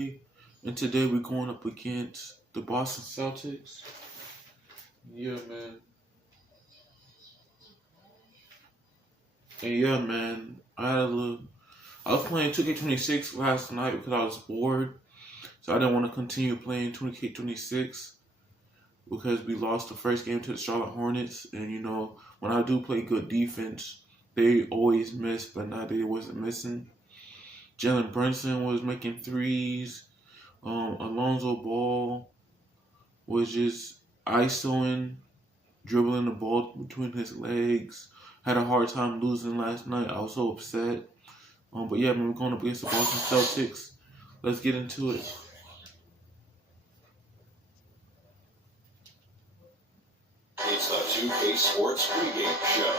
And today we're going up against the Boston Celtics. Yeah, man. And yeah, man. I was playing 2K26 last night because I was bored. So I didn't want to continue playing 2K26 because we lost the first game to the Charlotte Hornets. And, you know, when I do play good defense, they always miss, but now they wasn't missing. Jalen Brunson was making threes. Alonzo Ball was just isoing, dribbling the ball between his legs. Had a hard time losing last night. I was so upset. But yeah, man, we're going up against the Boston Celtics. Let's get into it. It's the 2K Sports pregame show.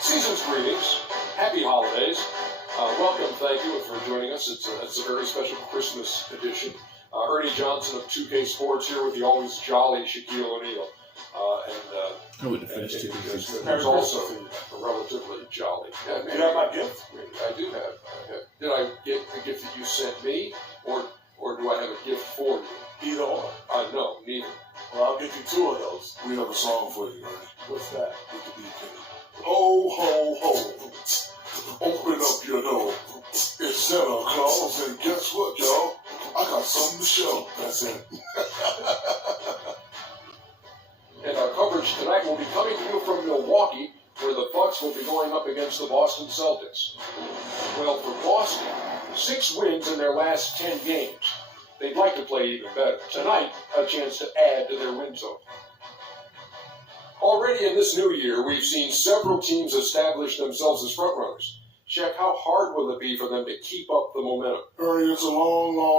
Season's greetings. Happy holidays. Welcome, thank you for joining us. It's a very special Christmas edition. Ernie Johnson of 2K Sports here with the always jolly Shaquille O'Neal. I would have finished it. There's also relatively jolly. You have my gift? I do have. Did I get the gift that you sent me, or do I have a gift for you? Either or. No, neither. Well, I'll give you two of those. We have a song for you, Ernie. What's that? With the beat. Ho, ho, ho. Open up your door. It's Santa Claus, and guess what, y'all? I got something to show. That's it. And our coverage tonight will be coming to you from Milwaukee, where the Bucks will be going up against the Boston Celtics. Well, for Boston, 6 wins in their last 10 games. They'd like to play even better. Tonight, a chance to add to their win total. Already in this new year, we've seen several teams establish themselves as frontrunners. Check how hard will it be for them to keep up the momentum. Ernie, it's a long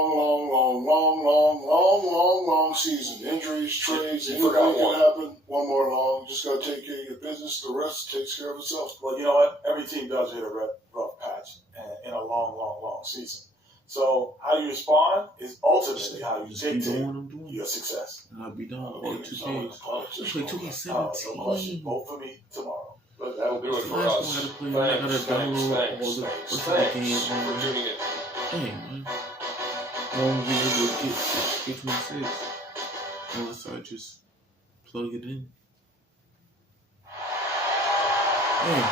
season. Injuries, trades, anything can happen. One more long. Just got to take care of your business. The rest takes care of itself. Well, you know what? Every team does hit a rough patch in a long season. So how you respond is ultimately how you dictate your success. And I'll be done with 2 games. Play 2K17. No question. Vote for me tomorrow. But that'll do it for us. Thanks for tuning in. Hey, man. I won't be able to get 26 unless I just plug it in. Hey.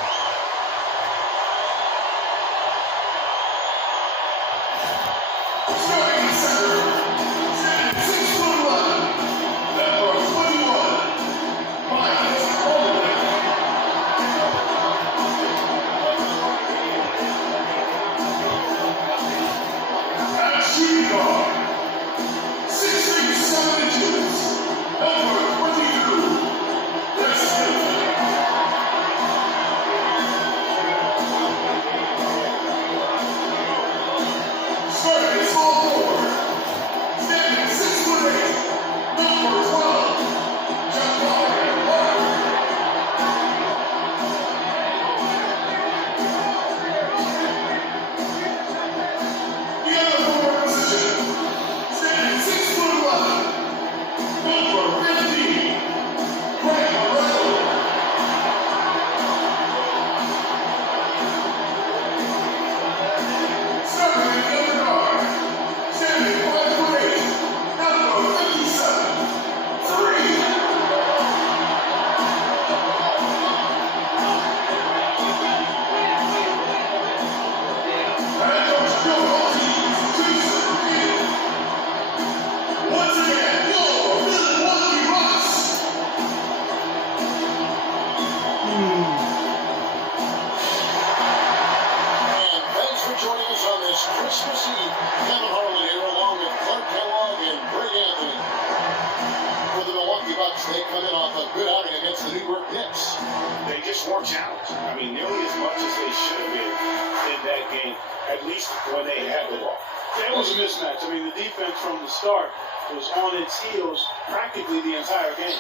They come in off a good outing against the New York Knicks. They just weren't challenged. I mean, nearly as much as they should have been in that game, at least when they had the ball. That was a mismatch. I mean, the defense from the start was on its heels practically the entire game.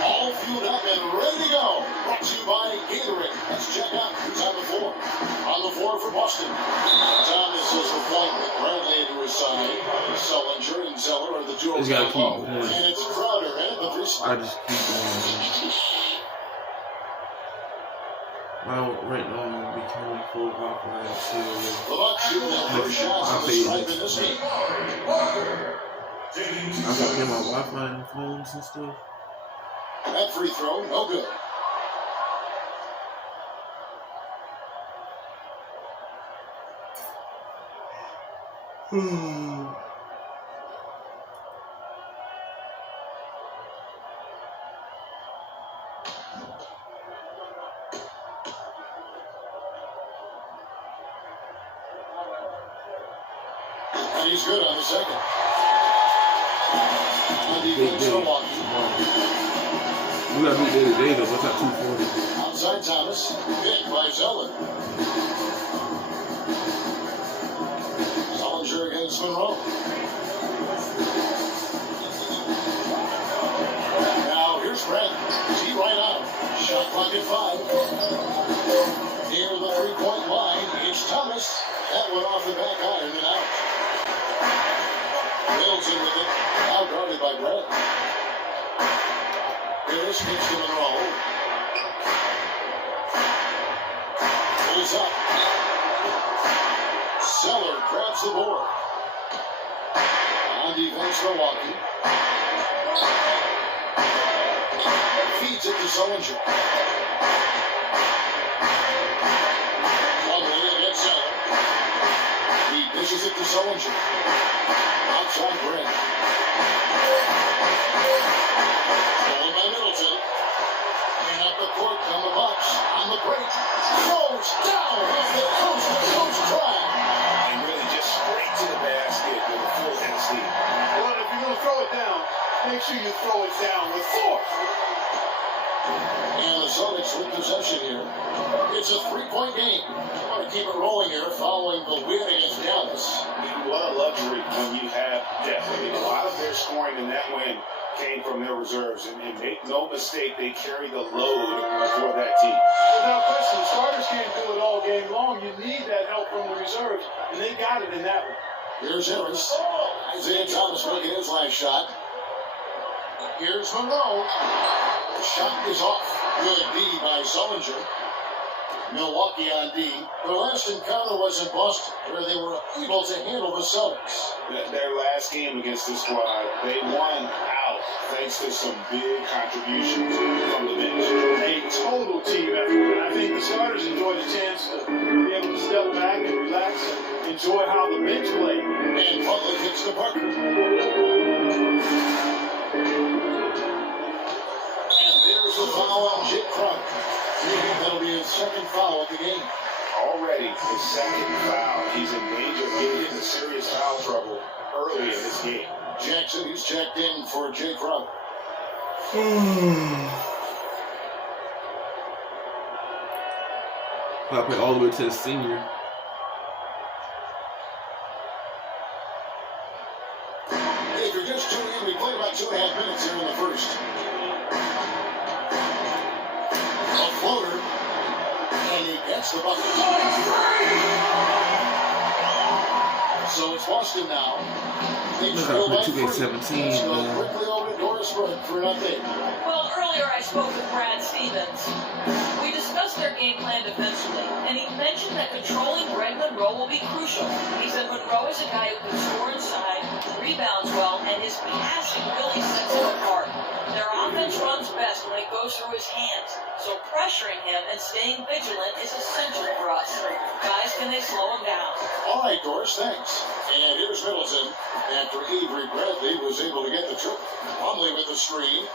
All fueled up and ready to go. Brought to you by Gatorade. Let's check out who's on the floor. On the floor for Boston. Thomas is the point with Bradley to his side. Sullinger and Zeller are the duo. He's got to keep going. And it's Crowder at the 3 spot. I just keep going. Well, right now I'm becoming full Wi-Fi until The Bucks shoot their first shots on the stripe in this game. I got to get my Wi-Fi and phones and stuff. That free throw, no good. And he's good on the second. On defense, Milwaukee. We got to beat day to day though. What's that 240? Outside Thomas, picked by Zeller. Solinger against Monroe. Now here's Brent. See right on him. Shot clock at 5. Near the three-point line, it's Thomas. That went off the back iron and out. Middleton with it. Now guarded by Brent. Harris gets to Monroe. Pulls up. Zeller grabs the board. On defense, Milwaukee. Feeds it to Solinger. Plumlee against Zeller. He dishes it to Solinger. Outside Brent. Stolen by Middleton. And up the court come the Bucks. On the break. Throws down off the coast-to-coast drive. And really just straight to the basket with a full head steam. Well, if you're going to throw it down, make sure you throw it down with force. And the Celtics with possession here. It's a three-point game. Want to keep it rolling here following the win against Dallas. What a luxury when you have depth. I mean, a lot of their scoring in that win came from their reserves. And make no mistake, they carry the load for that team. Without question, the starters can't do it all game long. You need that help from the reserves, and they got it in that one. Here's Harris. Isaiah Thomas making his last shot. Here's Monroe. The shot is off. Good D by Solinger. Milwaukee on D. The last encounter was in Boston, where they were able to handle the Celtics. Their last game against this squad, they won out thanks to some big contributions from the bench. A total team effort. And I think the starters enjoyed the chance to be able to step back and relax and enjoy how the bench played. And Butler kicks to Parker. And there's a foul on Jake Crowder. That'll be his second foul of the game. Already his second foul. He's in danger of getting into serious foul trouble early in this game. Jackson, he's checked in for Jake Crowder. I play all the way to the senior. If you're just tuning in, we played about 2.5 minutes here in the first. A floater, and he gets the bucket. So it's Boston now. They Look trail at by 3. 2K17, Let's go man. quickly over to Doris Burke for an update. Well, earlier I spoke with Brad Stevens. We discussed their game plan defensively, and he mentioned that controlling Greg Monroe will be crucial. He said Monroe is a guy who can score inside, rebounds well, and his passing really sets him apart. Their offense runs best when it goes through his hands, so pressuring him and staying vigilant is essential for us. Guys, can they slow him down? All right, Doris, thanks. And here's Middleton. After Avery Bradley was able to get the triple. Plumlee with the screen.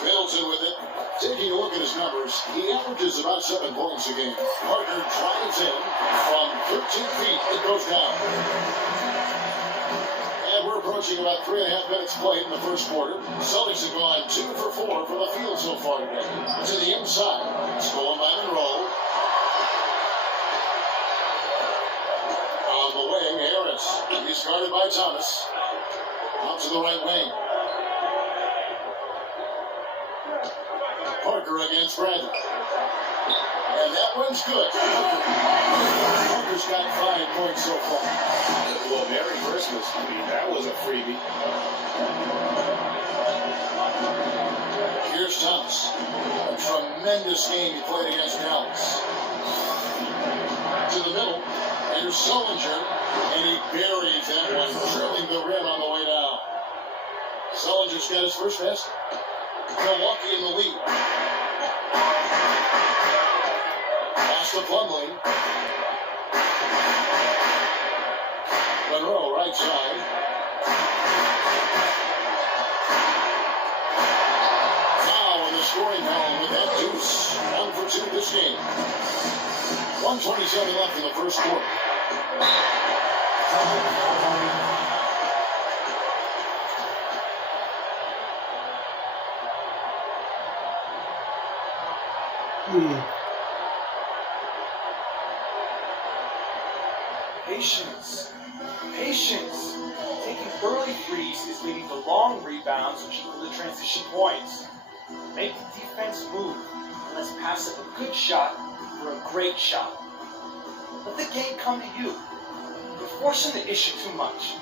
Middleton with it. Taking a look at his numbers, he averages about 7 points a game. Partner drives in from 13 feet. It goes down. And we're approaching about 3.5 minutes played in the first quarter. Celtics have gone 2 for 4 from the field so far today. To the inside. Stolen by Monroe. On the wing, Harris. He's guarded by Thomas. Out to the right wing. Parker against Bradley. And that one's good. Parker's got 5 points so far. Well, Merry Christmas. I mean, that was a freebie. Here's Thomas. A tremendous game he played against Dallas. To the middle. Here's Sullinger. And he buries that one, drilling the rim on the way down. Sullinger's got his first basket. Milwaukee in the lead. Pass to Plumlee. Monroe, right side. Foul in the scoring column with that deuce. 1 for 2 this game. 1:27 left in the first quarter. Patience. Patience. Taking early threes is leading to long rebounds which equal the transition points. Make the defense move and let's pass up a good shot for a great shot. Let the game come to you. You're forcing the issue too much.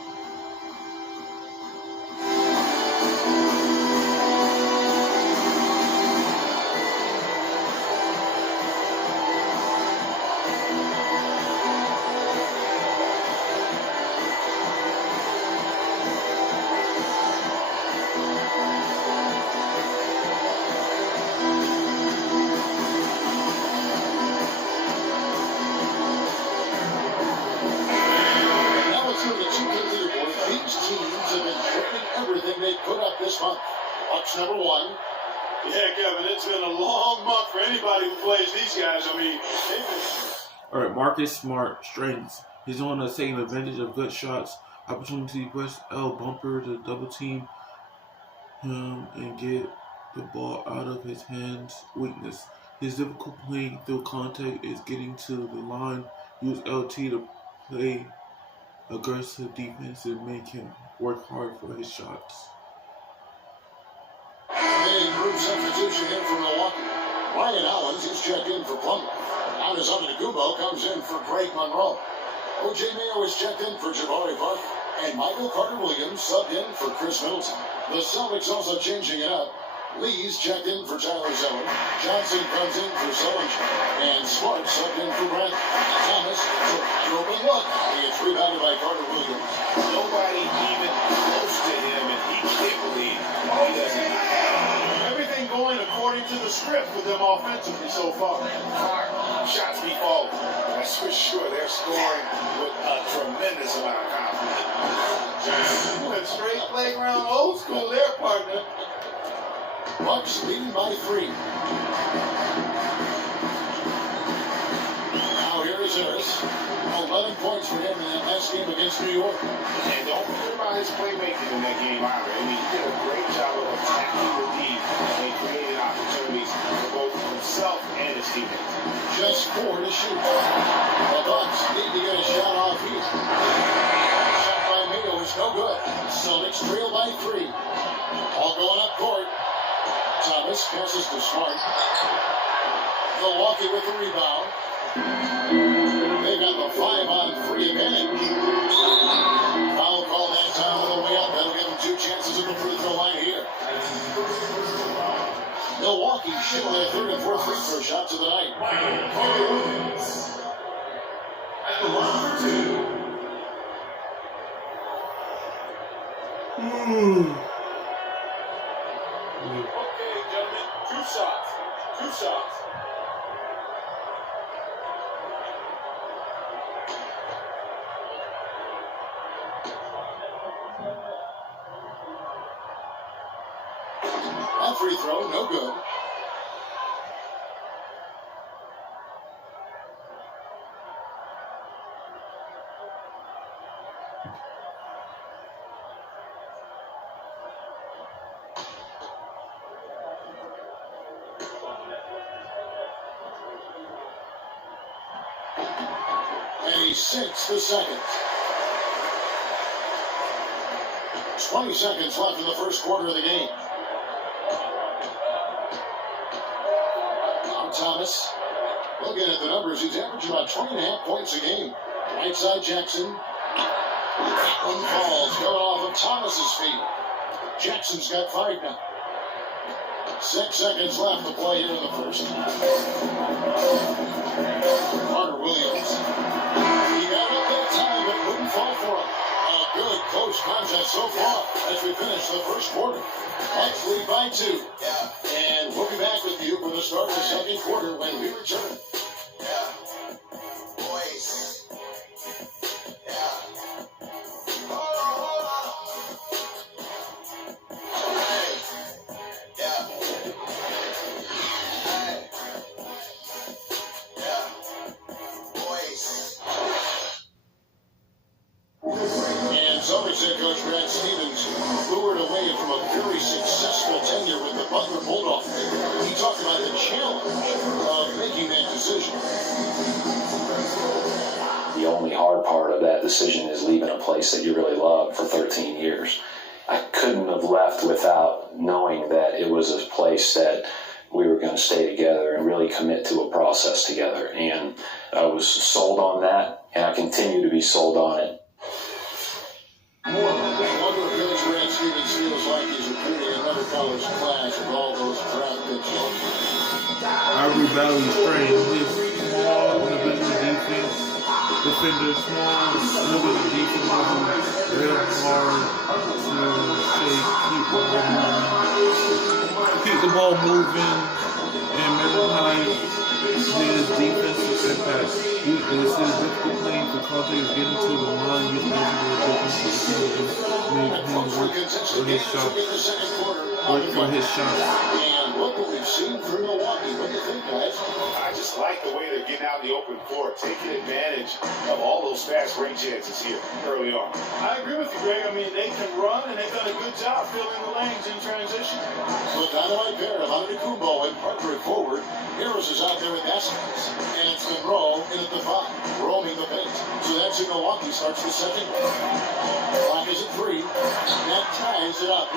Bucks number 1. Yeah, Kevin, it's been a long month for anybody who plays these guys. I mean, All right, Marcus Smart, strengths. He's on us taking advantage of good shots, opportunity, West L bumper to double team him and get the ball out of his hands. Weakness. His difficult playing through contact is getting to the line. Use LT to play aggressive defense and make him work hard for his shots. Big group substitution in for Milwaukee. Ryan Allens is checked in for Plumlee. Giannis Antetokounmpo comes in for Greg Monroe. O.J. Mayo is checked in for Jabari Parker. And Michael Carter-Williams subbed in for Chris Middleton. The Celtics also changing it up. Lee's checked in for Tyler Zeller. Johnson comes in for Sullinger. And Smart subbed in for Bradley. Thomas took an open look. He gets rebounded by Carter-Williams. Nobody even close to him, and he can't believe he doesn't have everything going according to the script with them offensively so far. shots be falling. That's for sure. They're scoring with a tremendous amount of confidence. Went straight playground old school there, partner. Bucks leading by 3. Now here is Harris. 11 points for him in that last game against New York. And don't forget about his playmaking in that game either. I mean, he did a great job of attacking the deep and creating opportunities for both himself and his teammates. Just 4 to shoot. The Bucks need to get a shot off here. Shot by Mayo is no good. Celtics trail by 3. All going up court. Thomas passes to Smart. Milwaukee with the rebound. They got the 5-on-3 advantage. Foul call that time on the way up. That'll give them 2 chances at the free throw line here. Milwaukee shooting their 3rd and 4th free throw shots of the night. At the line for 2. Okay, gentlemen, 2 shots. 2 shots. That free throw, no good. And he sinks the second. 20 seconds left in the first quarter of the game. Now Thomas Looking at the numbers, he's averaging about 20.5 points a game. Right side Jackson. That one falls, going off of Thomas's feet. Jackson's got 5 now. 6 seconds left to play here in the first. Carter Williams. He got up that time, but couldn't fall for him. A good close contest so far as we finish the first quarter. Bucks lead by 2. And we'll be back with you for the start of the second quarter when we return. Head coach Brad Stevens lured away from a very successful tenure with the Butler Bulldogs. He talked about the challenge of making that decision. The only hard part of that decision is leaving a place that you really love for 13 years. I couldn't have left without knowing that it was a place that we were going to stay together and really commit to a process together. And I was sold on that, and I continue to be sold on it. I wonder if Coach Brad Stevens feels like he's recruiting another college class with all those draft picks. Ivory Valley's trained. His small individual defense, defender, small individual defense, real hard to keep the ball moving, and minimize his defensive impact. This is difficult playing because he's getting to the line, he's make him work for his shots. Work for his shots. And look what we've seen from Milwaukee. What do you think, guys? I just like the way they're getting out in the open floor, taking advantage of all those fast break chances here early on. I agree with you, Greg. I mean, they can run, and they've done a good job filling the lanes in transition. With dynamite pair of Antetokounmpo and Parker at forward, Harris is out there with Vasquez. And it's Monroe in at the 5, roaming the paint. So that's who Milwaukee starts the second. Clock is at 3. That ties it up.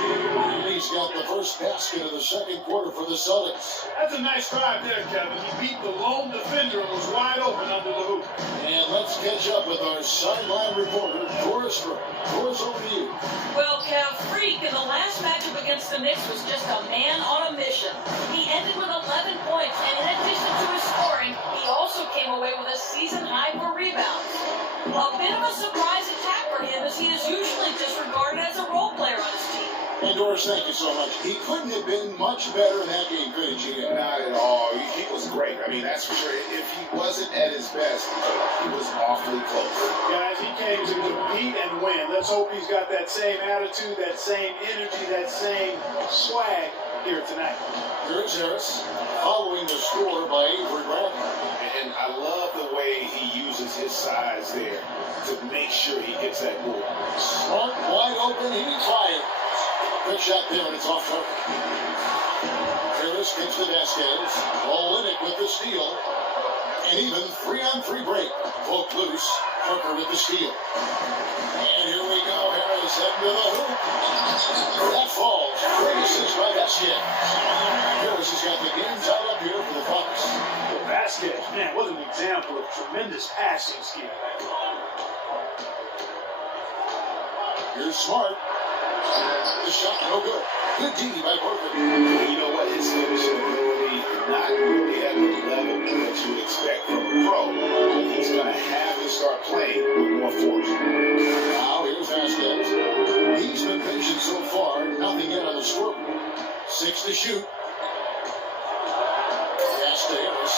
He's got the first basket of the second quarter for the Celtics. That's a nice drive there, Kevin. He beat the lone defender and was wide open under the hoop. And let's catch up with our sideline reporter, Doris Rowe. Doris, over to you. Well, Kev, Freak in the last matchup against the Knicks was just a man on a mission. He ended with 11 points, and in addition to his scoring, he also came away with a season high for rebounds. A bit of a surprise attack for him, as he is usually just regarded as a role player on his team. And Doris, thank you so much. He couldn't have been much better in that game, could he? Not at all. He was great. I mean, that's for sure. If he wasn't at his best, he was awfully close. Guys, he came to compete and win. Let's hope he's got that same attitude, that same energy, that same swag here tonight. Here's Harris, following the score by Avery Bradley. And I love the way he uses his size there to make sure he gets that goal. Smart, wide open, he fired. Good shot there, and it's off target. Harris kicks to Vasquez. Olenek with the steal. And even 3-on-3 break. Folk loose. Parker with the steal. And here we go. Harris heading to the hoop. That falls. Great assist by Vasquez. Harris has got the game tied up here for the Bucks. Well, Vasquez, man, what an example of tremendous passing skill. Here's Smart. The shot, no good. Good D by Parker. You know what? His finishing ability, not really at the level that you would expect from a pro. He's going to have to start playing with more force. Now here's Vasquez. He's been patient so far. Nothing yet on the scoreboard. 6 to shoot. Pass to Harris.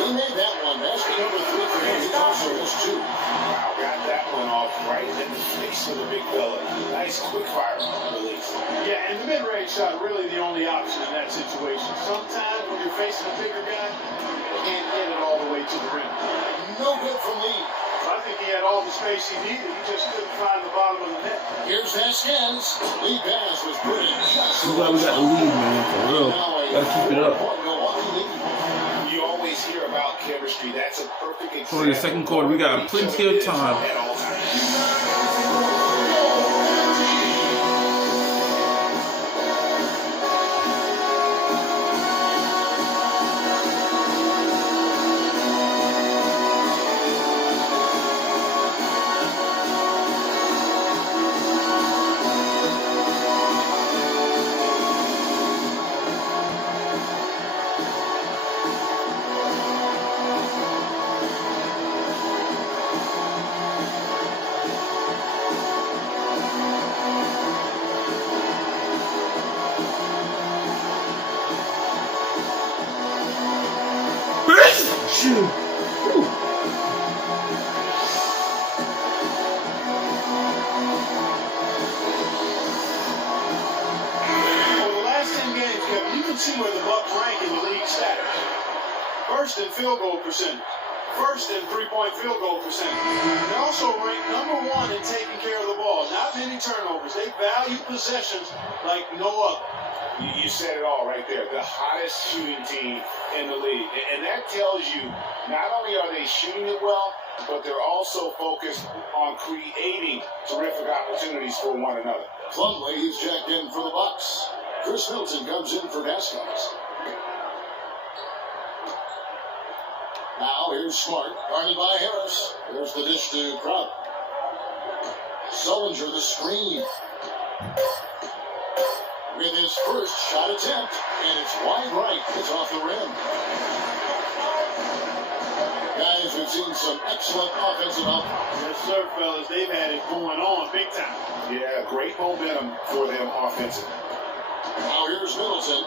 He made that one. Basket number 3 for him. He also missed 2. Wow, got that one off right in the face of the big fella. Nice quick fire release. Yeah, and the mid-range shot really the only option in that situation. Sometimes when you're facing a bigger guy, you can't get it all the way to the rim. No good from Lee. I think he had all the space he needed. He just couldn't find the bottom of the net. Here's Vasquez. Lee pass was put in. I'm glad we got the lead, man, for real. Gotta keep it up. You always hear about chemistry. That's a perfect example. For the second quarter, we got plenty of time. At all times. Shoot. Woo. Over the last 10 games, Kevin, you can see where the Bucks rank in the league status. First in field goal percentage. First in three-point field goal percentage. They also rank number 1 in taking care of the ball. Not many turnovers. They value possessions like no other. You said it all right there. The hottest shooting team in the league. And that tells you not only are they shooting it well, but they're also focused on creating terrific opportunities for one another. Plumlee is jacked in for the Bucks. Chris Middleton comes in for Vasquez. Now here's Smart, guarded by Harris. There's the dish to Crowder. Sullinger the screen. With his first shot attempt, and it's wide right. It's off the rim. Guys, we've seen some excellent offensive output. Yes, sir, fellas. They've had it going on big time. Yeah, great momentum for them offensively. Now here's Middleton.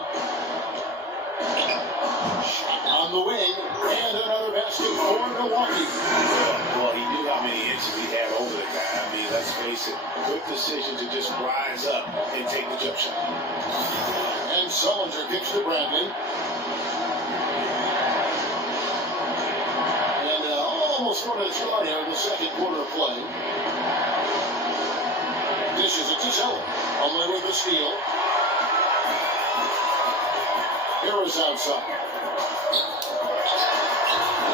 Shot on the wing, and another basket for Milwaukee. Well, he knew how many inches he had over the guy. I mean, let's face it, good decision to just rise up and take the jump shot. And Sullinger kicks to Bradley. And almost going to start here in the second quarter of play. Dishes it to Zeller. Only with the steal. Harris outside.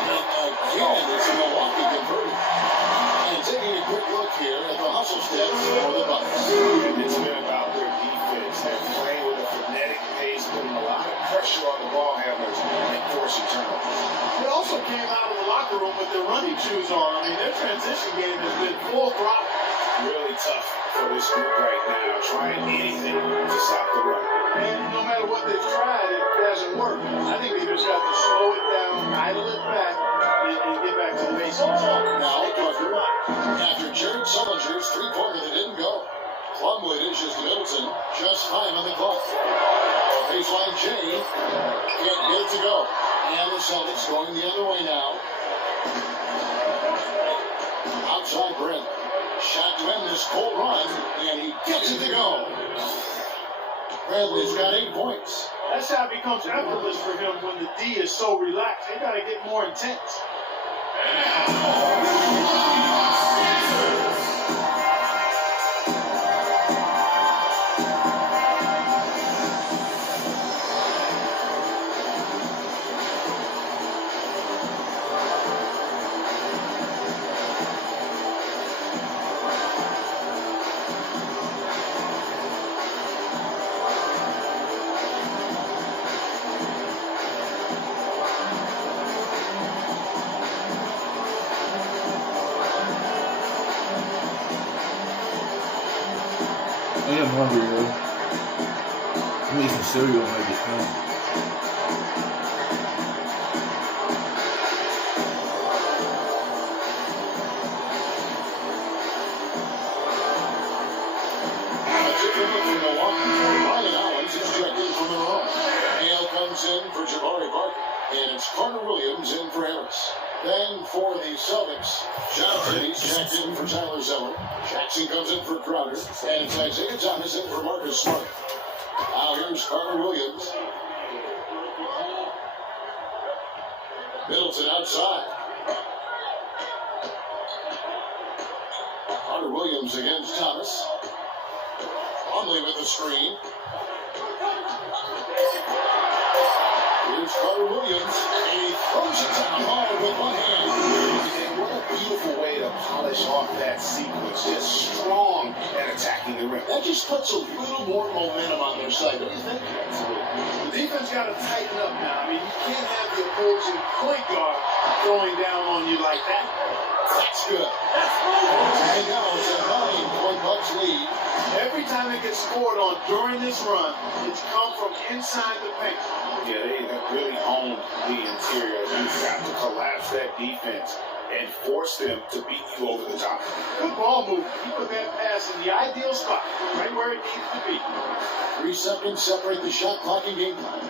And again, it's Milwaukee converted. And taking a quick look here at the hustle steps for the Bucks. It's been about their defense. They're playing with a frenetic pace, putting a lot of pressure on the ball handlers and forcing turnovers. They also came out of the locker room with their running shoes on. I mean, their transition game has been full throttle. Really tough for this group right now, trying anything to stop the run. And no matter what they've tried, it hasn't worked. I think they just got to slow it down, idle it back, and get back to the basics. Now, Tucker, after Jared Sullinger's three-pointer that didn't go, Plumlee dishes to Middleton, just 5 on the clock. Baseline J, can't get it to go. And the Celtics going the other way now. Outside Brent. Shot to end this cold run, and he gets it to go. Bradley's got 8 points. That's how it becomes effortless for him when the D is so relaxed. They got to get more intense. I am hungry, though. I'm eating some cereal when I get home. That's it from Milwaukee. Ryan Owens is checked in for Monroe. Hale comes in for Jabari Parker. And it's Carter Williams in for Harris. Then for the Celtics, Johnson is checked in for Tyler Zeller. Jackson comes in for Crowder. And it's Isaiah Thomas in for Marcus Smart. Now here's Carter Williams. Middleton outside. Carter Williams against Thomas. Plumlee with the screen. Here's Carter Williams, and he throws it down hard with one hand. And what a beautiful way to polish off that sequence. Just strong and attacking the rim. That just puts a little more momentum on their side, don't you think? The defense got to tighten up now. I mean, you can't have the opposing point guard throwing down on you like that. That's good. And now it's a 9-point Bucks lead. Every time it gets scored on during this run, it's come from inside the paint. Yeah, they have really owned the interior. You've got to collapse that defense and force them to beat you over the top. Good ball movement. He put that pass in the ideal spot, right where it needs to be. 3 seconds separate the shot clock and game time.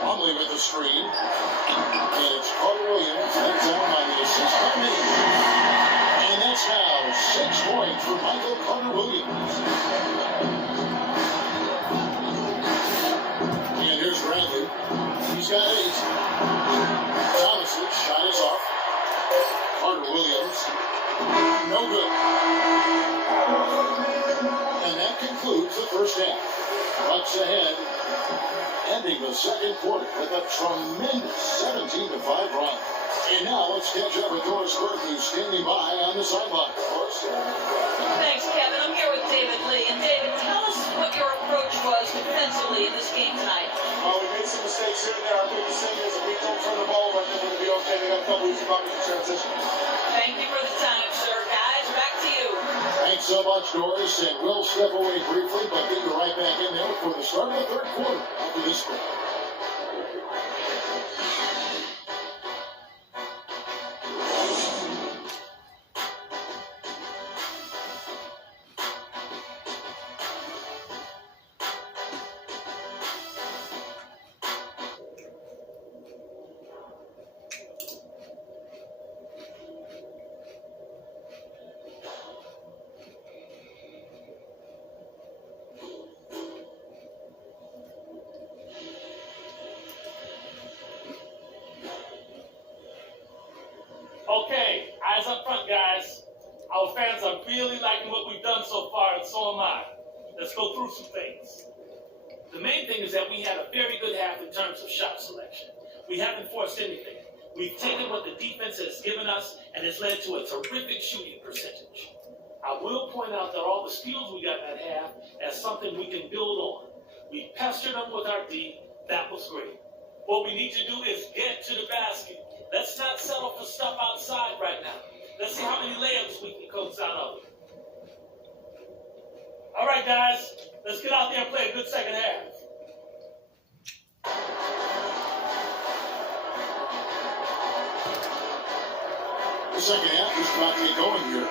Plumlee with the screen. And it's Carter Williams. points for Michael Carter-Williams. And here's Bradley. He's got 8. Thomas's shot is off. Carter-Williams. No good. And that concludes the first half. Bucks ahead, ending the second quarter with a tremendous 17-5 run. And now let's catch up with Doris Burke, who's standing by on the sideline. Doris? Thanks, Kevin. I'm here with David Lee. And David, tell us what your approach was defensively in this game tonight. We made some mistakes here and there. Our biggest thing is if we don't turn the ball over, I think we're going to be okay. They got a couple easy buckets in transition. Thank you for the time, sir. Guys, back to you. Thanks so much, Doris. And we'll step away briefly, but get you right back in there for the start of the third quarter after this break. Okay, eyes up front, guys. Our fans are really liking what we've done so far, and so am I. Let's go through some things. The main thing is that we had a very good half in terms of shot selection. We haven't forced anything. We've taken what the defense has given us, and it's led to a terrific shooting percentage. I will point out that all the steals we got in that half as something we can build on. We pestered them with our D. That was great. What we need to do is get to the basket. Let's not settle for stuff outside right now. Let's see how many layups we can coax out of it. All right, guys. Let's get out there and play a good second half. The second half is about to get going here.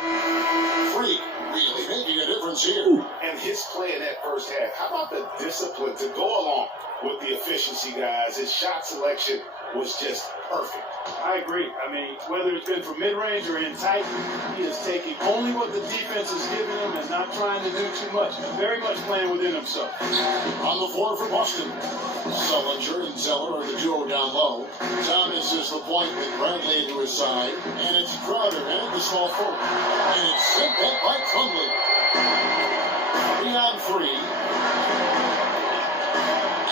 Freak really making a difference here. And his play in that first half. How about the discipline to go along with the efficiency, guys? His shot selection was just perfect. I agree. I mean, whether it's been from mid-range or in tight, he is taking only what the defense is giving him and not trying to do too much. He's very much playing within himself. On the floor for Boston, Sullinger and Zeller are the duo down low. Thomas is the point with Bradley to his side, and it's Crowder headed the small forward. And it's sent back by Trumley. 3 on 3.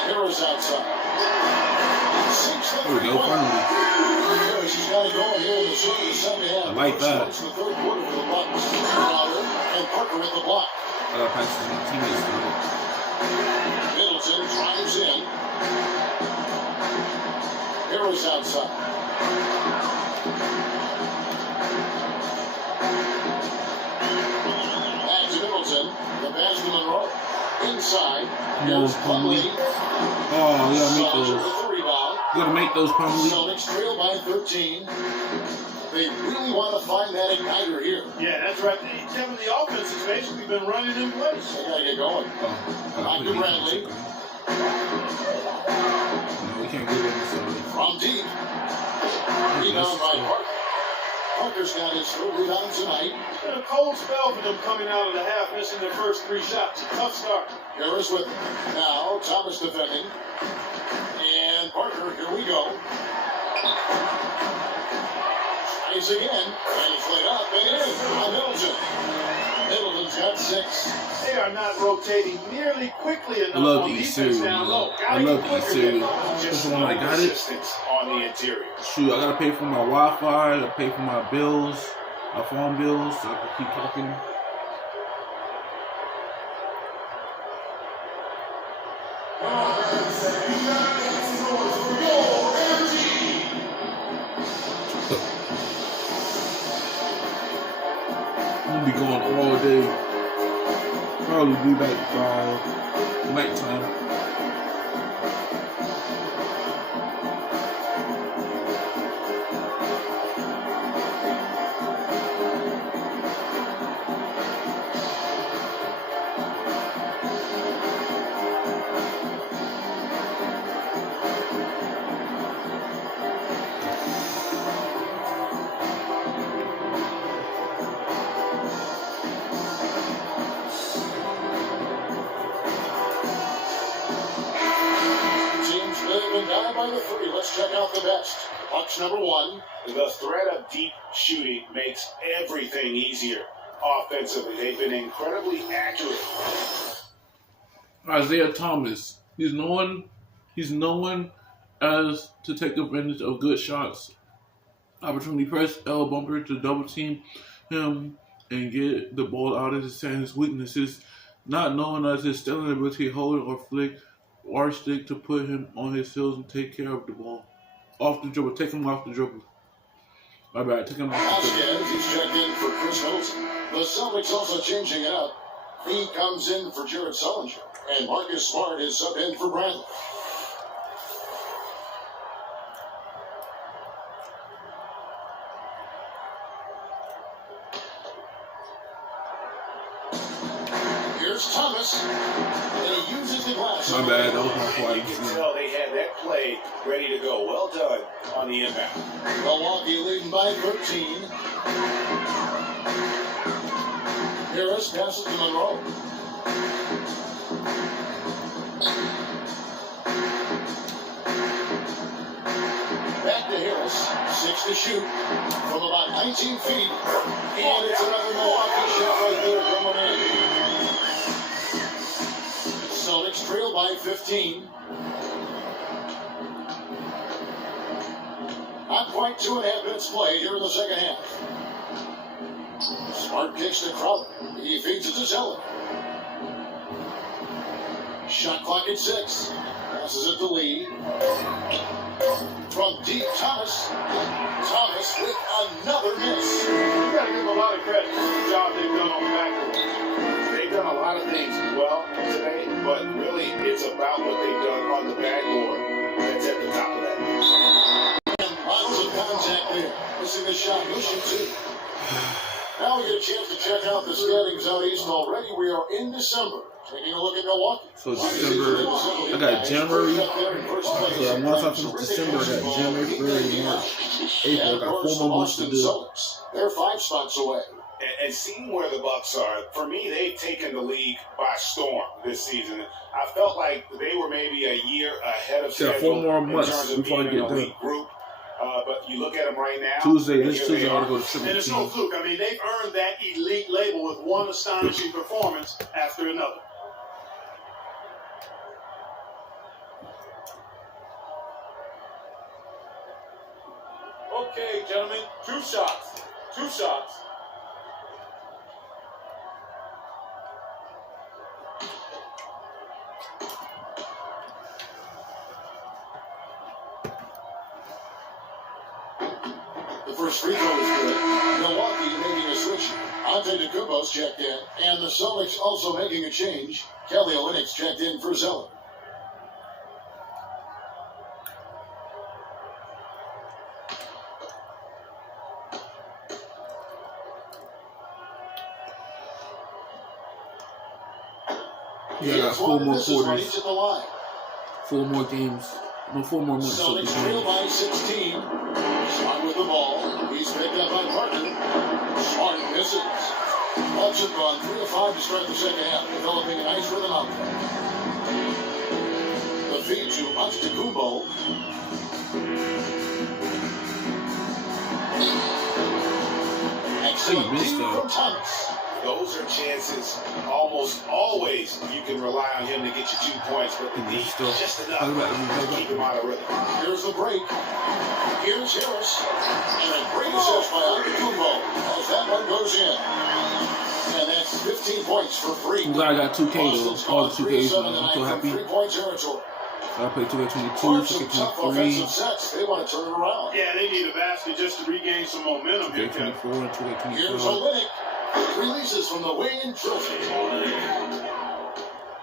Harris outside. There we go, finally. Harris has got it going here in the start of the second half. I like that. It's the third quarter for the Bucks. Crowder and Parker at the block. Pass to my teammates. Middleton drives in. Harris outside. Back to Middleton. The pass to Monroe. Inside. Here's Plumlee. Oh, we gotta make Sullinger those. with the rebound. We gotta make those, Plumlee. Celtics trail by 13. They really want to find that igniter here. Yeah, that's right. Kevin, the offense has basically been running in place. They gotta get going. Back to Bradley. No, we can't get it. From deep. Rebound by Parker. Parker's got his third rebound tonight. It's been a cold spell for them coming out of the half, missing their first 3 shots. Tough start. Harris with him. Now Thomas defending. And Parker, here we go. Tries again. And it's laid up and in by Middleton. Middleton's got 6. They are not rotating nearly quickly enough I love on the defense series. down low. I love the series. Just When I got it. resistance on the interior. Shoot, I gotta pay for my Wi-Fi. I gotta pay for my bills, my phone bills, so I can keep talking. I'm gonna be going all day. Probably be back by nighttime. Let's check out the best. Bucks number 1. The threat of deep shooting makes everything easier offensively. They've been incredibly accurate. Isaiah Thomas. He's known as to take advantage of good shots. Opportunity press L bumper to double team him and get the ball out of his hands. Weaknesses, not known as his stealing ability, hold or flick or stick to put him on his heels and take care of the ball. Off the dribble, take him off the dribble. My bad, take him off the dribble. Vasquez, he's checked in for Chris Middleton. The Celtics also changing it up. He comes in for Jared Sullinger, and Marcus Smart is subbed in for Bradley. Here's Thomas, and he uses the glass. My bad, that was my fault. You can tell they had that play ready to go. Well done on the inbound. Milwaukee leading by 13. Harris passes to Monroe. Back to Harris. 6 to shoot from about 19 feet. And it's another Milwaukee shot right there from him in. Celtics trail by 15. Not quite 2.5 minutes played here in the second half. Smart kicks to Crowder. He feeds it to Zeller. Shot clock at 6. Passes it to Lee. From deep, Thomas. Thomas with another miss. You got to give them a lot of credit for the job they've done on the backboard. They've done a lot of things well today, but really it's about what they've done on the backboard that's at the top of that list. And lots of contact there. Missing the shot. He'll shoot 2. Now we get a chance to check out the standings out east already. We are in December. Taking a look at Milwaukee. So December, I got January. So once I finish December, I got January, February, March, April. I got 4 more months to do. They're 5 spots away. And seeing where the Bucks are, for me, they've taken the league by storm this season. I felt like they were maybe a year ahead of schedule 4 more in months terms of before I being get an elite elite group. But you look at them right now. Tuesday, and this here Tuesday, they I are. gotta go to triple And it's no team. fluke. I mean, they've earned that elite label with one astonishing performance after another. Okay, gentlemen, 2 shots. 2 shots. The first free throw is good. Milwaukee making a switch. Antetokounmpo's checked in. And the Celtics also making a change. Kelly Olynyk's checked in for Zeller. Yeah, I got 4 more This is when quarters, he's at the line. 4 more games, no 4 more months. So Celtics trail by 16. Smart with the ball. He's picked up by Parker. Smart misses. Bucks have gone 3 of 5 to start the second half, developing a nice rhythm out there. The feed to Antetokounmpo. Excellent missed feed that. from Thomas. Those are chances almost always you can rely on him to get you 2 points, but the D Still- just enough Talk about- to keep him out of rhythm. Here's the break. Here's Harris. And a great assist by Antetokounmpo as that one goes in. And that's 15 points for 3. I'm glad I got 2K though. Boston's All gone the 3 of 2Ks, 7 man. I'm so tonight from happy. 3-point territory. I played 2K22, Hard some tough 2K23, offensive sets. They want to turn it around. Yeah, they need a basket just to regain some momentum here, Kevin. 2K24, and Here's 2K25. Olynyk. Releases from the wing and trophy.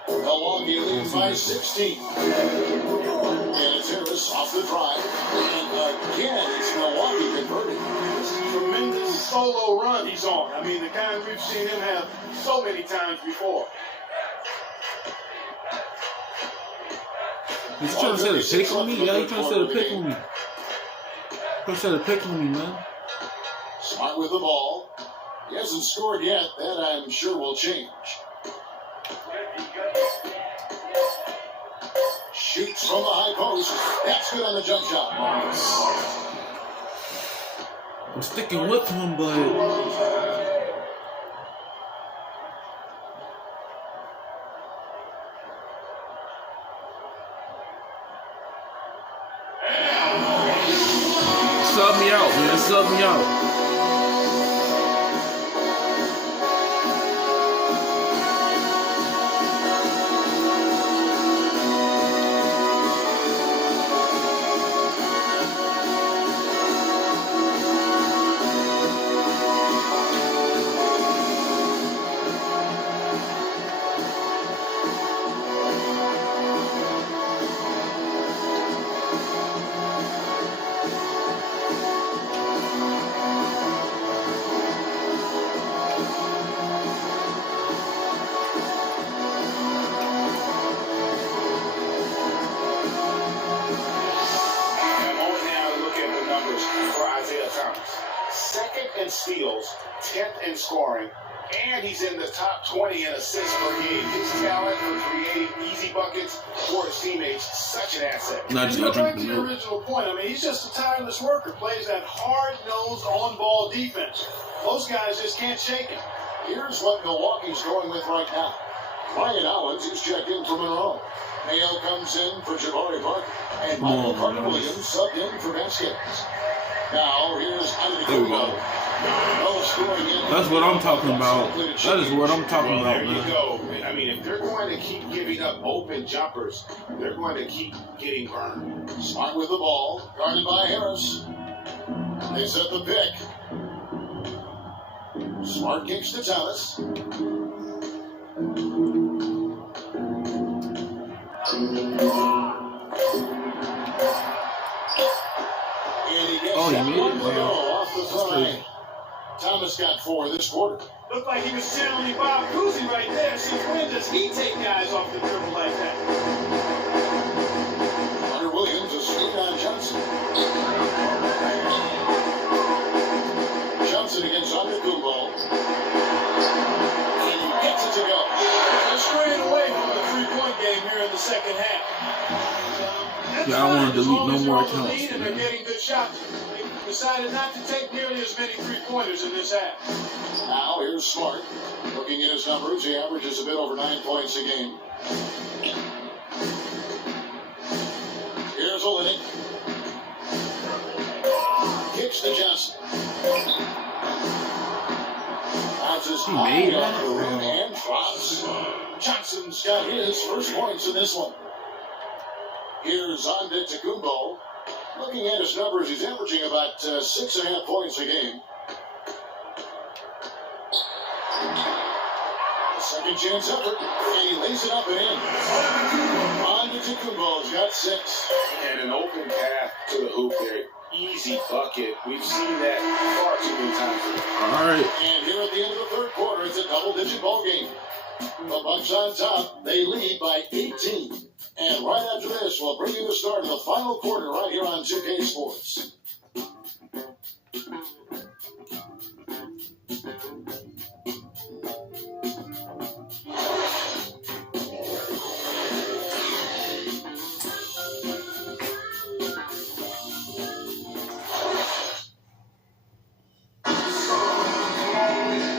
Milwaukee leading by 16. And it's Harris off the drive. And again, it's Milwaukee converting. This is a tremendous solo run he's on. I mean, the kind we've seen him have so many times before. You trying to set a pick on me? Yeah, you trying to set a pick on me. Trying to set a pick on me, man. Smart with the ball. He hasn't scored yet. That I'm sure will change. Shoots from the high post. That's good on the jump shot. I'm sticking with him, but sub me out, man. Sub me out. Second in steals, 10th in scoring, and he's in the top 20 in assists per game. His talent for creating easy buckets for his teammates, such an asset. Back to the original point. I mean, he's just a tireless worker. Plays that hard-nosed, on-ball defense. Most guys just can't shake him. Here's what Milwaukee's going with right now. Ryan Owens is checked in for Monroe. Mayo comes in for Jabari Parker. And Michael Carter-Williams subbed in for Vasquez. Now, here's Antetokounmpo. That's what I'm talking about. That is what I'm talking about, man. There you go. I mean, if they're going to keep giving up open jumpers, they're going to keep getting burned. Smart with the ball, guarded by Harris. They set the pick. Smart kicks to Tallis. Oh, he made it, man. Off the fly. Thomas got 4 this quarter. Looked like he was channeling Bob Cousy right there. Since when does he take guys off the dribble like that? Hunter Williams is screen on Johnson. Johnson against Antetokounmpo. And he gets it to go. They're straying away from the three-point game here in the second half. Yeah, I want to delete no more accounts. And they're getting good shots. They decided not to take nearly as many three-pointers in this half. Now here's Smart. Looking at his numbers, he averages a bit over 9 points a game. Here's Olynyk. Kicks to Johnson. Bounces high off the rim and drops. Johnson's got his first points in this one. Here's Antetokounmpo. Looking at his numbers, he's averaging about 6.5 points a game. A second chance effort, and he lays it up and in. Antetokounmpo's got 6. And an open path to the hoop there. Easy bucket. We've seen that far too many times. All right. And here at the end of the third quarter, it's a double-digit ball game. The Bucks on top. They lead by 18. And right after this, we'll bring you the start of the final quarter right here on 2K Sports.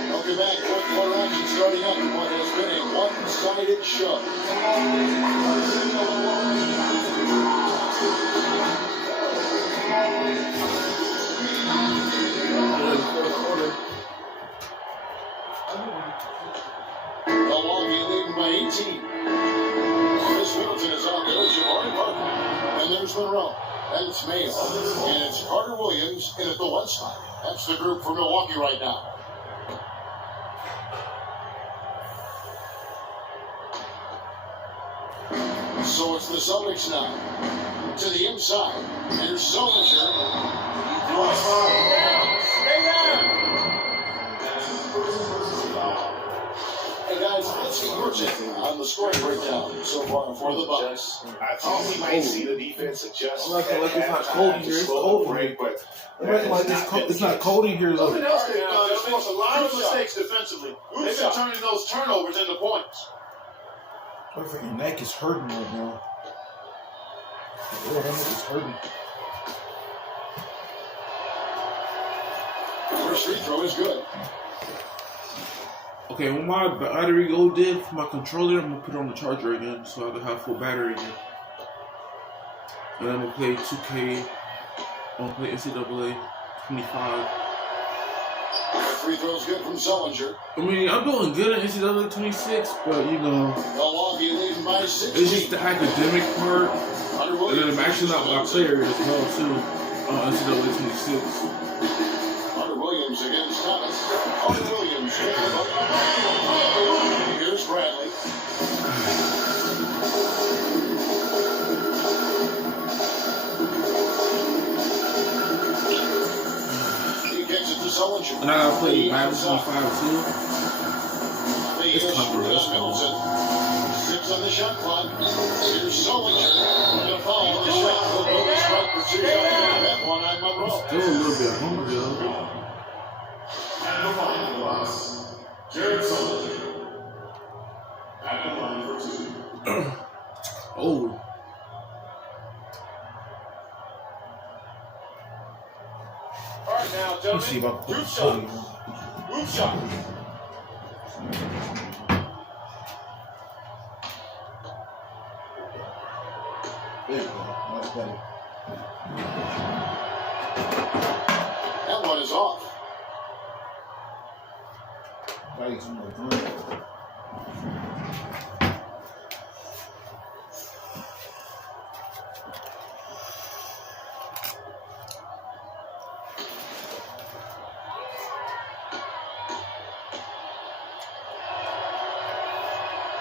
Welcome back. Fourth quarter action starting up in what has been a one-sided show. Milwaukee leading by 18. Chris Middleton is out there. Jabari Parker. And there's Monroe. And it's Mayo. And it's Carter Williams in at the 1 spot. That's the group for Milwaukee right now. So it's the Celtics now. To the inside. Here's Solinger. Stay down. Hey guys, let's see your take on the scoring breakdown so far for the Bucks. I thought we might see the defense adjust. I'm not like it's not cold in here. It's cold in here. But It's not cold in here. Something else they've done. They've made a lot of mistakes defensively. They've been turning those turnovers into points. My freaking neck is hurting right now. Lord, how much is hurting? First free throw is good. Okay, when my battery go dead for my controller, I'm gonna put it on the charger again so I can have full battery again. And I'm gonna play 2K. I'm gonna play NCAA 25. Free throw's good from Sullinger. I mean, I'm doing good at NCAA 26, but you know, Milwaukee leading by 16. it's just the academic part. And then I'm maxing out my player as well too on NCAA 26. Hunter Williams against Thomas. Hunter Williams. Here's Bradley. He gets it to Sullinger. And I gotta play Madden 25 too. It's comfortable. Six on the shot clock. Here's Sullinger. And a foul on the shot. He'll strike for two. That one on Monroe. Still a little bit hungry though. At the line for us, Jared Sullinger. At the line for 2. Oh. All right, now, Let's see gentlemen, about group the shot. Group shot. There you go. That's better. That one is off. Gotta get some more time.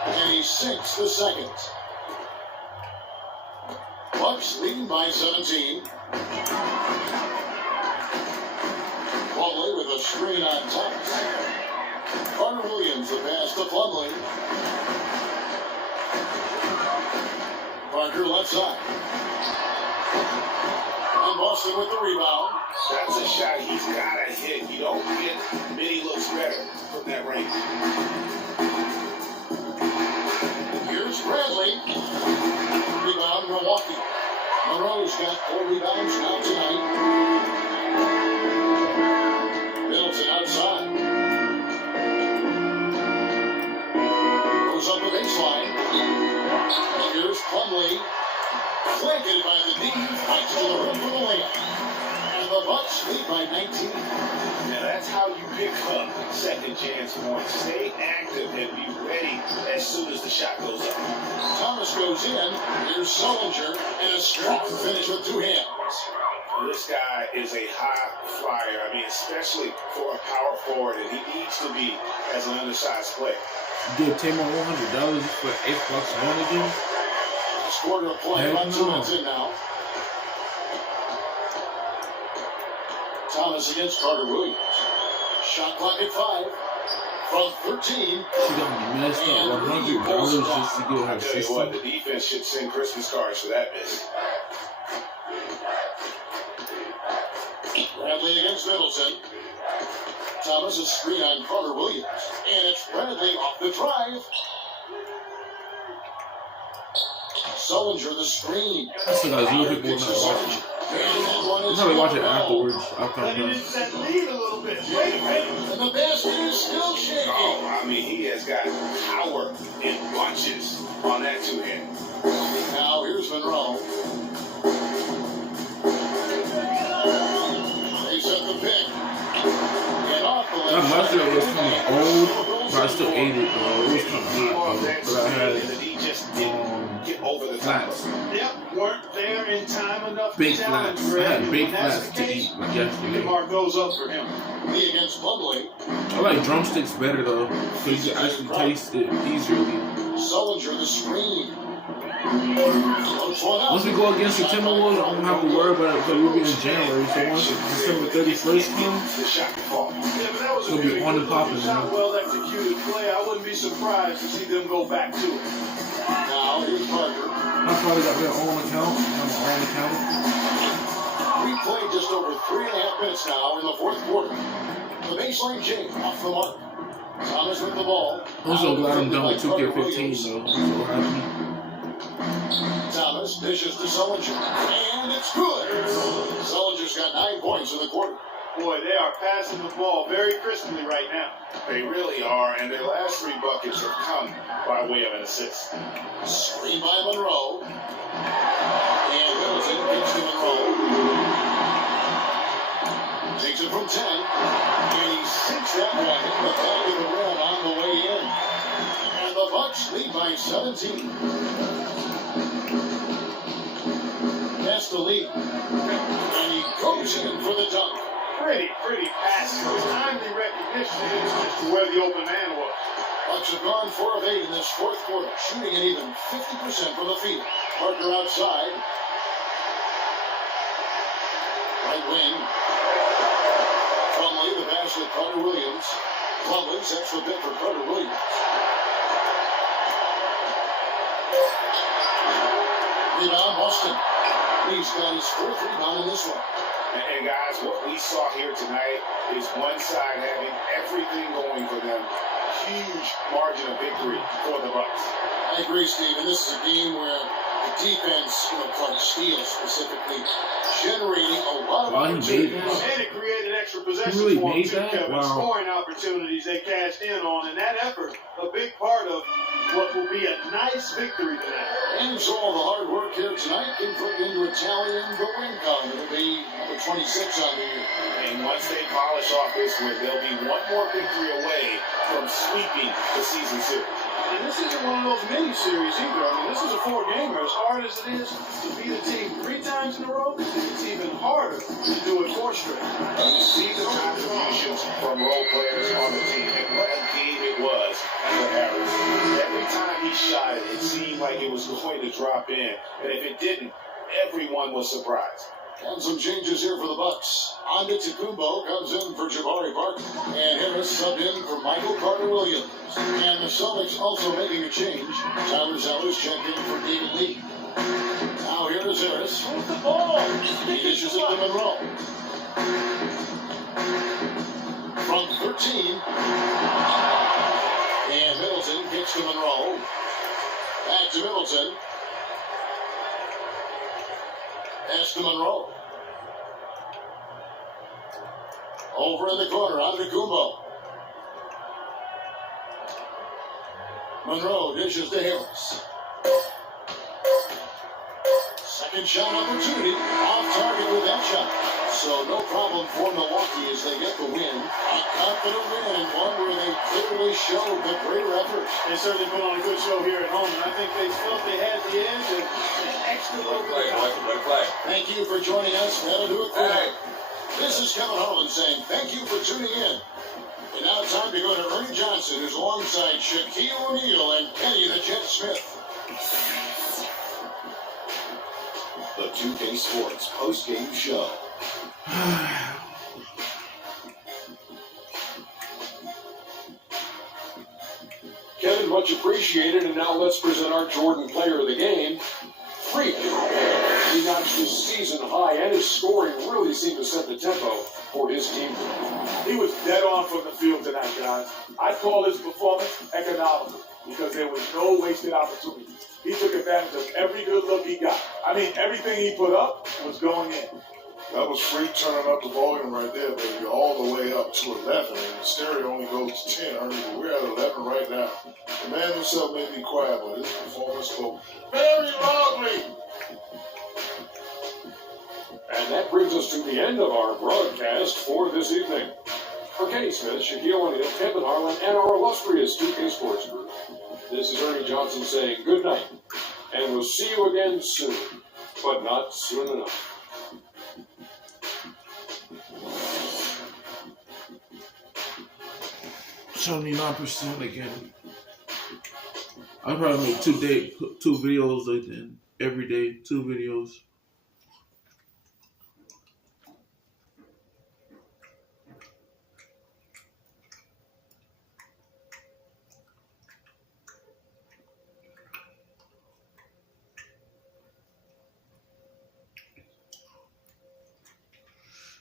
And he sinks the second. Bucks leading by 17. Plumlee with a screen on top. Carter Williams the pass to Plumlee. Parker left side. And Boston with the rebound. That's a shot he's got to hit. You don't get many looks better from that range. Here's Bradley. Rebound, Milwaukee. Monroe's got 4 rebounds now tonight. Middleton outside. Goes up the baseline. Here's Plumlee. Flanked by the D. Right to the rim for the layup. And the Bucks lead by 19. Now that's how you pick up second chance points. Stay active and be ready as soon as the shot goes up. Thomas goes in. Here's Sullinger. And a strong finish with 2 hands. This guy is a high flyer. I mean, especially for a power forward, and he needs to be as an undersized player. Give Tamar $100 for Xbox One again? Last quarter of play. Heck About 2 no. minutes in now. Thomas against Carter Williams. Shot clock at 5. From 13. She got me messed up. $100 just to get her I tell you what, the system. defense should send Christmas cards for that miss. Bradley against Middleton. Thomas a screen on Carter Williams. And it's Bradley off the drive. Sullinger the screen. I still got zero people not watching. I'm probably watch it afterwards. After I'm done. That lead a little bit. Wait a minute. And the basket is still shaking. Oh, I mean, he has got power in bunches on that two-hand. Now here's Monroe. They set the pick. Get off the That left mustard side. was kind of old, but I still ate it though. It was kind of hot though. But I had Get over the top. flats, Yep, weren't there in time enough big to challenge flats. I Greg. had big When that's flats the to case, eat like you yesterday. can mark those up for him. Lee against Plumlee. I like drumsticks better though, because you can actually taste it easily. Sullinger the screen. Floats one up. Once we go against the Timberwolves, I don't have to worry about it because we'll be in January. So once December 31st comes, The shot can fall. Yeah, but that was It'll a be really on and good popping, shot, man. well executed play. I wouldn't be surprised to see them go back to it. Now here's Parker. I probably got their own account. On my own account. We played just over 3.5 minutes now in the fourth quarter. The baseline change off the mark. Thomas with the ball. I'm so glad I'm done with 2K15 though. I'm so happy. Thomas dishes to Sullinger, and it's good. Sullinger's got 9 points in the quarter. Boy, they are passing the ball very crisply right now. They really are, and their last 3 buckets have come by way of an assist. Screen by Monroe. And Middleton gets to Monroe. Takes it from 10. And he sinks that one in the back of the rim on the way in. And the Bucks lead by 17. That's the lead. And he goes in for the dunk. Pretty passive. Timely recognition as to where the open man was. Bucks have gone 4 of 8 in this 4th quarter, shooting at even 50% from the field. Parker outside. Right wing. Plumlee, the pass with Carter Williams. Plumlee sets the bit for Carter Williams. Rebound, Boston. He's got his 4th rebound in this one. And guys, what we saw here tonight is one side having everything going for them. Huge margin of victory for the Bucks. I agree, Steve. And this is a game where the defense, played steals specifically, generating a lot of opportunities. And it created extra possessions really for them made too, that? Kevin. Wow. Scoring opportunities they cashed in on, and that effort, a big part of what will be a nice victory tonight. And so all the hard work here tonight can put into a tally in the win column. It'll be number 26 on the year. And once they polish off this win, they'll be one more victory away from sweeping the season series. And this isn't one of those mini-series either. I mean, this is a 4-gamer. As hard as it is to beat a team 3 times in a row, it's even harder to do it 4 straight. You see the contributions from role players on the team. And what a game it was for Harris. Every time he shot it, it seemed like it was going to drop in. And if it didn't, everyone was surprised. And some changes here for the Bucks. Antetokounmpo comes in for Jabari Parker. And Harris subbed in for Michael Carter-Williams. And the Celtics also making a change. Tyler Sellers checked in for David Lee. Now here is Harris. Move the ball. He dishes it to Monroe. From 13. And Middleton gets to Monroe. Back to Middleton. Pass to Monroe. Over in the corner, Antetokounmpo. Monroe dishes to Harris. Second shot opportunity. Off target with that shot. So no problem for Milwaukee as they get the win. A confident win, and one where they clearly showed the greater effort. They certainly put on a good show here at home, and I think they felt they had the edge and an extra little bit of time. Thank you for joining us. That'll do it for now. This is Kevin Harlan saying thank you for tuning in. And now it's time to go to Ernie Johnson, who's alongside Shaquille O'Neal and Kenny the Jet Smith. The 2K Sports post-game show. Kevin, much appreciated, and now let's present our Jordan Player of the Game, Threethy. He notched his season high, and his scoring really seemed to set the tempo for his team. He was dead on from the field tonight, guys. I call his performance economical because there was no wasted opportunity. He took advantage of every good look he got. I mean, everything he put up was going in. That was Freak turning up the volume right there, baby, all the way up to 11. And the stereo only goes to 10, Ernie, but we're at 11 right now. The man himself may be quiet, but his performance spoke very loudly. And that brings us to the end of our broadcast for this evening. For Kenny Smith, Shaquille O'Neal, Kevin Harlan, and our illustrious 2K Sports Group, this is Ernie Johnson saying good night, and we'll see you again soon, but not soon enough. 79% again. I probably make 2 videos like that every day, 2 videos.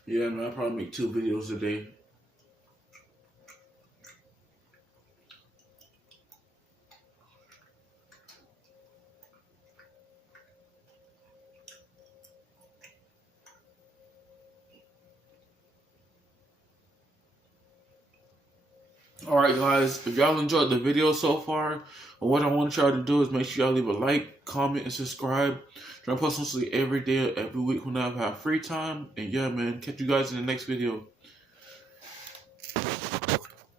Yeah, man, I probably make 2 videos a day. Alright guys, if y'all enjoyed the video so far, what I want y'all to do is make sure y'all leave a like, comment, and subscribe. I post mostly every day, every week whenever I have free time. And yeah, man, catch you guys in the next video.